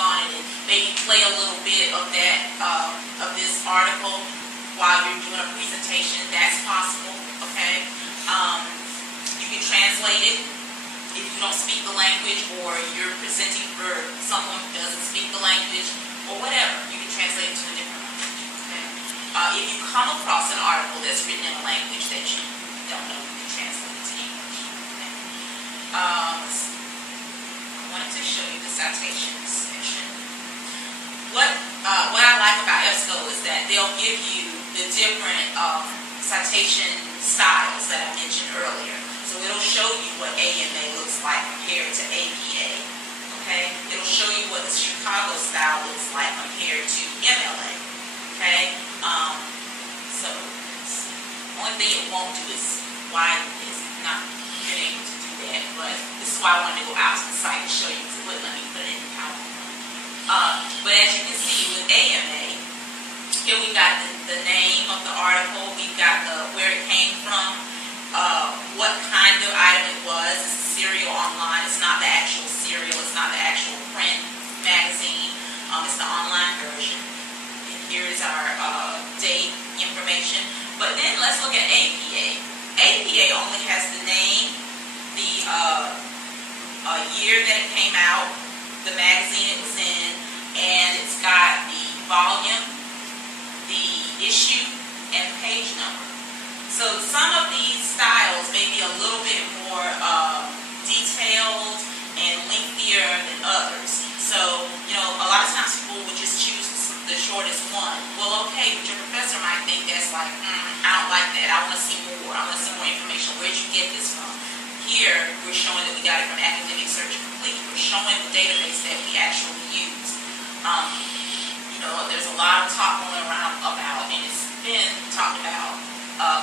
on it and maybe play a little bit of that, of this article while you're doing a presentation. That's possible, okay? You can translate it if you don't speak the language, or you're presenting for someone who doesn't speak the language, or whatever. You can translate it to a different language, okay? If you come across an article that's written in a language that you don't know, you can translate it to English, okay? I wanted to show you the citations section. What I like about EBSCO is that they'll give you the different citation styles that I mentioned earlier. So it'll show you what AMA looks like compared to APA. Okay? It'll show you what the Chicago style looks like compared to MLA. Okay? So the only thing it won't do is widen this. Not being able to do that, but this is why I wanted to go out to the site and show you, because it wouldn't let me put it in the PowerPoint. But as you can see with AMA, here we got the name of the article, we've got where it came from, what kind of item it was. It's a serial online. It's not the actual serial. It's not the actual print magazine. It's the online version. And here is our date information. But then let's look at APA. APA only has the name, the year that it came out, the magazine it was in, and it's got the volume, the issue, and page number. So some of these styles may be a little bit more detailed and lengthier than others. So, you know, a lot of times people would just choose the shortest one. Well, okay, but your professor might think that's like, I don't like that. I want to see more. I want to see more information. Where'd you get this from? Here, we're showing that we got it from Academic Search Complete. We're showing the database that we actually use. You know, there's a lot of talk going around about, and it's been talked about,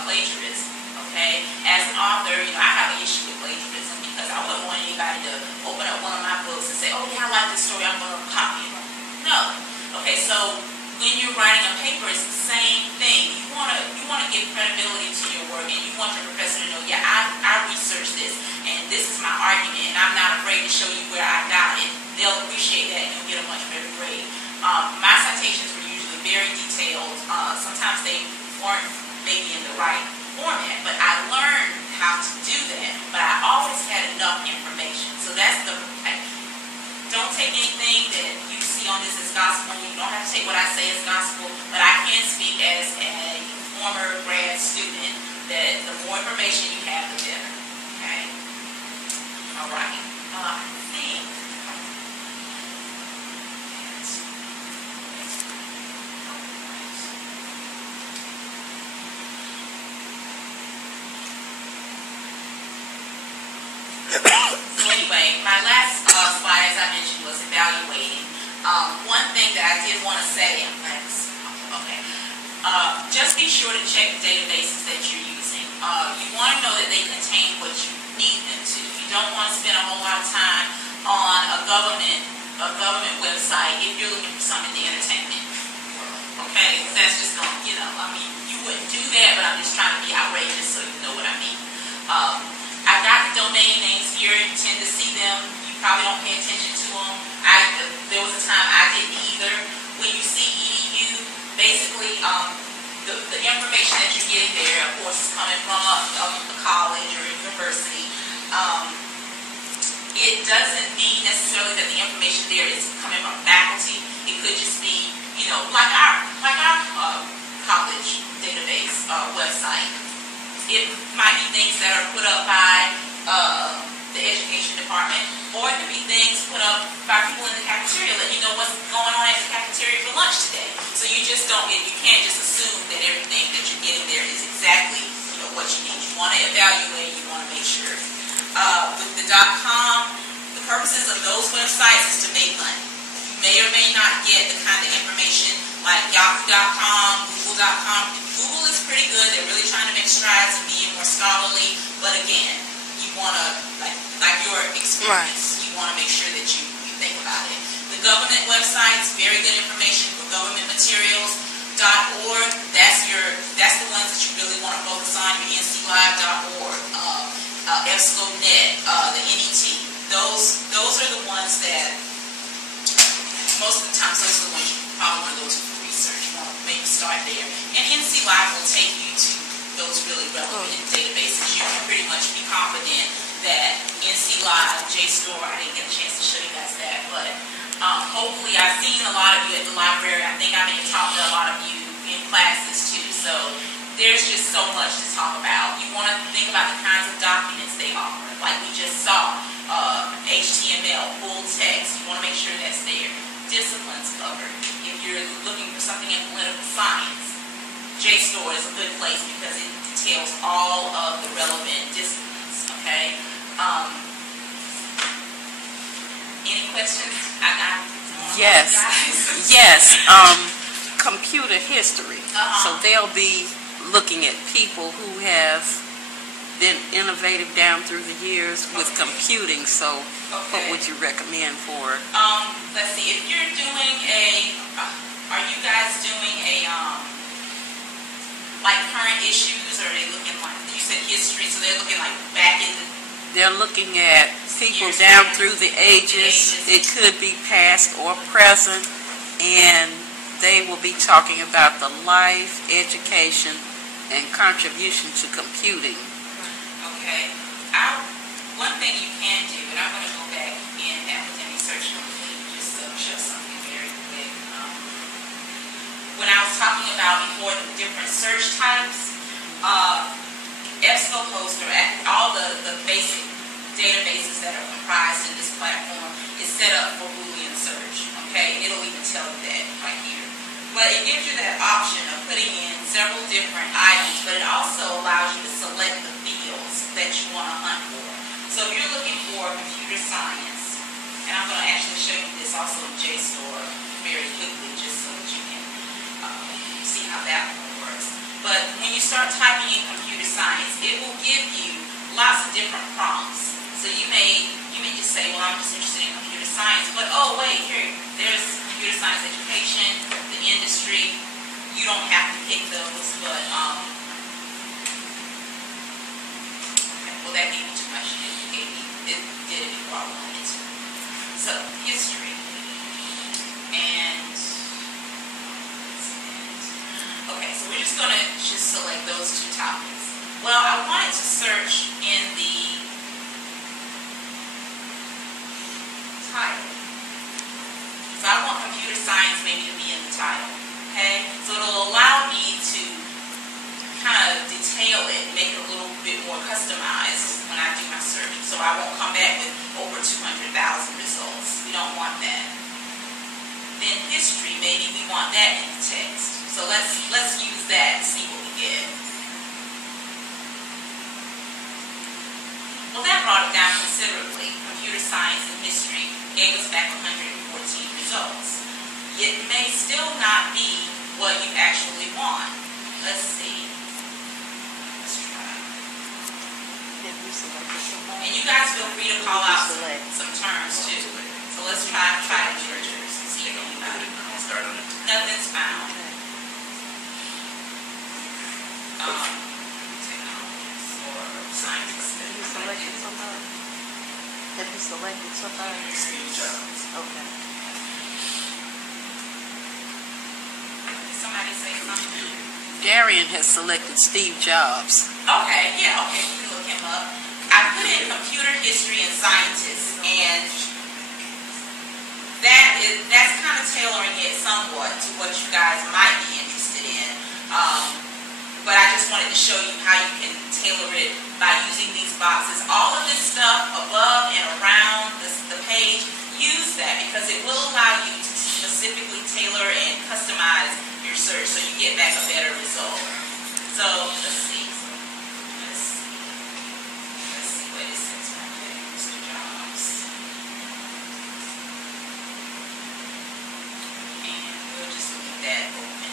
plagiarism, okay? As an author, you know, I have an issue with plagiarism because I wouldn't want anybody to open up one of my books and say, oh yeah, I like this story, I'm going to copy it. No. Okay, so when you're writing a paper, it's the same thing. You want to give credibility to your work, and you want your professor to know, yeah, I researched this, and this is my argument, and I'm not afraid to show you where I got it. They'll appreciate that, and you'll get a much better grade. My citations were usually very detailed. Sometimes they weren't maybe in the right format, but I learned how to do that, but I always had enough information. So that's don't take anything that you see on this as gospel. You don't have to take what I say as gospel, but I can speak as a former grad student that the more information you have, the better. Okay? All right. I think anyway, my last slide, as I mentioned, was evaluating. One thing that I did want to say, just be sure to check the databases that you're using. You want to know that they contain what you need them to. You don't want to spend a whole lot of time on a government website if you're looking for something in the entertainment world. Okay, that's just not, you know, I mean, you wouldn't do that, but I'm just trying to be outrageous so you know what I mean. I've got the domain names here. You tend to see them. You probably don't pay attention to them. There was a time I didn't either. When you see EDU, basically the information that you're getting there, of course, is coming from a college or a university. It doesn't mean necessarily that the information there is coming from faculty. It could just be, you know, like our college database website. It might be things that are put up by the education department, or it could be things put up by people in the cafeteria, let you know what's going on at the cafeteria for lunch today. So you just don't, you can't just assume that everything that you're getting there is exactly, you know, what you need. You want to evaluate, you want to make sure. With the .com, the purposes of those websites is to make money. You may or may not get the kind of information like Yahoo.com, Google.com. Google is pretty good. They're really trying to make strides and being more scholarly. But again, you want to, like your experience, you want to make sure that you think about it. The government websites, very good information for government materials.org. That's the ones that you really want to focus on. Your nclive.org, EBSCO.net, the NET. Those are the ones that most of the times those are the ones you probably want to go to for research. You want to maybe start there. And NC Live will take you to those really relevant databases. You can pretty much be confident that NC Live, JSTOR, I didn't get a chance to show you guys that, but hopefully I've seen a lot of you at the library. I think I may have talked to a lot of you in classes too. So there's just so much to talk about. You want to think about the kinds of documents they offer. Like we just saw, HTML, full text. You want to make sure that's there. Disciplines covered. If you're looking for something in political science, JSTOR is a good place because it details all of the relevant disciplines. Okay. Any questions? Yes. Yes. Computer history. So they'll be looking at people who have been innovative down through the years with computing. So what would you recommend for? Let's see. If you're doing are you guys doing like current issues, or are they looking like, you said history, so they're looking like back in the... They're looking at people down through the ages. It could be past or present, and they will be talking about the life, education, and contribution to computing. Okay. One thing you can do, and I'm going to go back in academic search complete just to show something very quick. When I was talking about before the different search types, EBSCO poster, all the basic databases that are comprised in this platform is set up for Boolean search. Okay, it'll even tell you that right here. But it gives you that option of putting in several different items, but it also allows you to select the fields that you want to hunt for. So if you're looking for computer science, and I'm going to actually show you this also in JSTOR very quickly, just so that you can see how that one works. But when you start typing in computer science, it will give you lots of different prompts. So you may just say, well, I'm just interested in computer science, but oh wait, here, there's computer science education, the industry. You don't have to pick those, but okay, well, that gave me too much. It did it before I wanted to. So history and okay, so we're just going to select those two topics. Well, I wanted to search in the title. So I want computer science maybe to be in the title. Okay? So it'll allow me to kind of detail it, make it a little bit more customized when I do my search. So I won't come back with over 200,000 results. We don't want that. Then history, maybe we want that in the text. So let's use that and see what we get. Well, that brought it down considerably. Computer science and history gave us back 114 results. It may still not be what you actually want. Let's see. Let's try. And you guys feel free to call out some terms too. So let's try litteratures. See if anybody. Nothing's found. Science. Have you selected somebody? Have you selected somebody? Steve Jobs. Okay. Somebody say something. Darian has selected Steve Jobs. Okay, yeah, okay, we can look him up. I put in computer history and scientists, and that's kind of tailoring it somewhat to what you guys might be interested in. But I just wanted to show you how you can tailor it by using these boxes. All of this stuff above and around the page, use that because it will allow you to specifically tailor and customize your search so you get back a better result. So let's see. Let's see what it says right there. Mr. Jobs. And we'll just leave that open.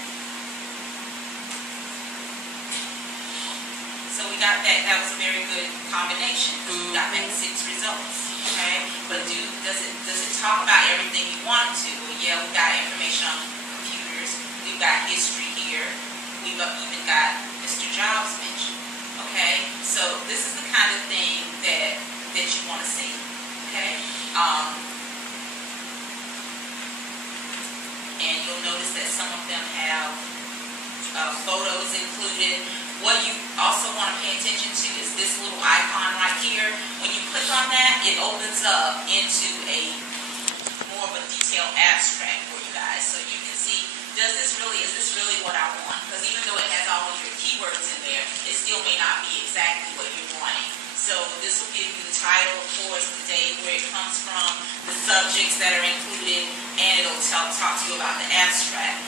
So we got that. That was a very good combination. We got back 6 results. Okay, but does it talk about everything you want it to? Well, yeah, we got information on computers. We've got history here. We've even got Mr. Jobs mentioned. Okay, so this is the kind of thing that you want to see. Okay, and you'll notice that some of them have photos included. What you also want to pay attention to is this little icon right here. When you click on that, it opens up into a more of a detailed abstract for you guys. So you can see, is this really what I want? Because even though it has all of your keywords in there, it still may not be exactly what you're wanting. So this will give you the title, of course, the date, where it comes from, the subjects that are included, and it'll talk to you about the abstract.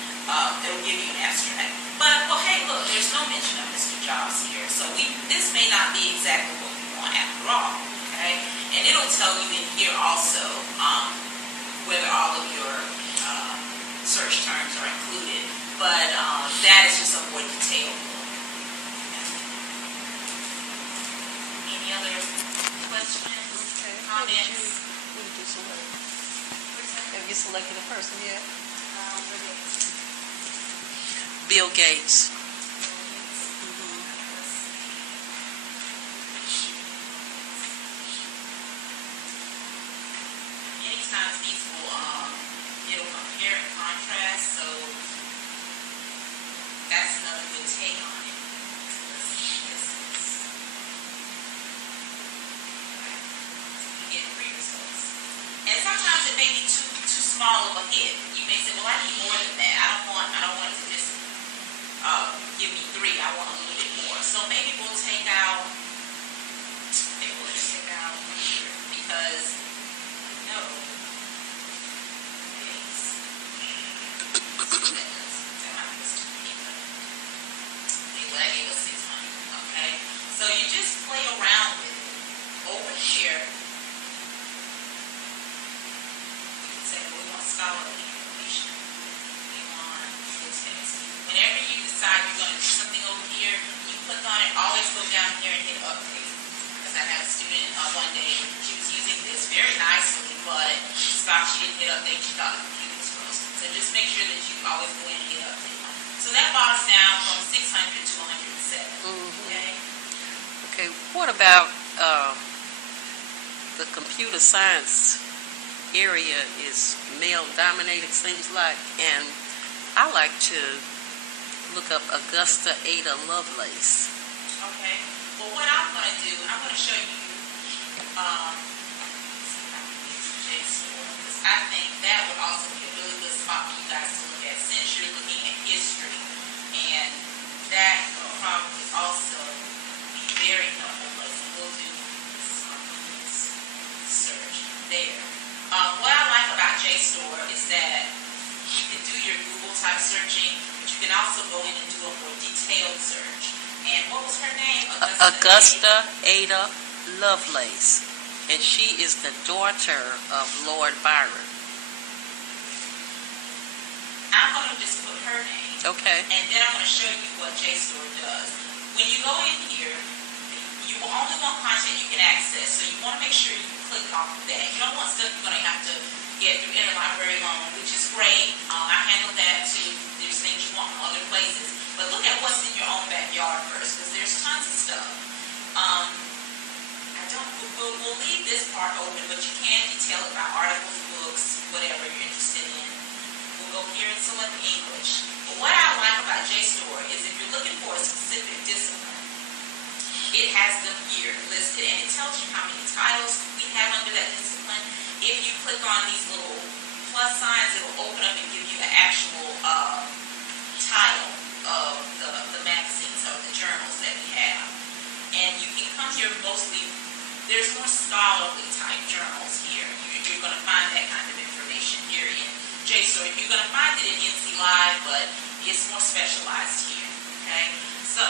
It'll give you an abstract. But, well, hey, look, there's no mention of Mr. Jobs here. So this may not be exactly what we want after all, okay? And it'll tell you in here also whether all of your search terms are included. But that is just a more detailed look. Any other questions, comments? What did you select? Have you selected a person yet? Bill Gates. Many times these will it'll compare and contrast, so that's another good take on it. You get free results. And sometimes it may be too small of a hit. You may say, well, I need more than that. I don't want it to just give me 3. I want a little bit more. So maybe we'll just take out here, because no. That gave us 600. Okay. So you just play around with it. Over here, we can say we want scholarly information. We want statistics. Whenever you decide you're going to do something over here, you click on it, always go down here and hit update. Because I had a student one day, she was using this very nicely, but she didn't hit update, she thought the computer was frozen. So just make sure that you always go in and hit update. So that brought us down from 600 to 107. Okay. Okay. What about the computer science area is male dominated, seems like, and I like to look up Augusta Ada Lovelace. Okay. Well, what I'm going to do, I'm going to show you JSTOR, because I think that would also be a really good spot for you guys to look at since you're looking at history. And that will probably also be very helpful. We'll do this search there. What I like about JSTOR is that you can do your Google type searching, but you can also go in and do a more detailed search. And what was her name? Augusta Ada Lovelace. And she is the daughter of Lord Byron. I'm going to just put her name. Okay. And then I'm going to show you what JSTOR does. When you go in here, you will only want content you can access. So you want to make sure you click off of that. You don't want stuff you're going to have to get through interlibrary loan, which is great. I handle that too. There's things you want from other places. But look at what's in your own backyard first, because there's tons of stuff. We'll leave this part open, but you can detail it by articles, books, whatever you're interested in. We'll go here and select English. But what I like about JSTOR is if you're looking for a specific discipline, it has them here listed, and it tells you how many titles we have under that discipline. If you click on these little plus signs, it will open up and give you the actual title of the magazines or the journals that we have. And you can come here mostly, there's more scholarly type journals here. You're going to find that kind of information here in JSTOR. You're going to find it in NC Live, but it's more specialized here. Okay? So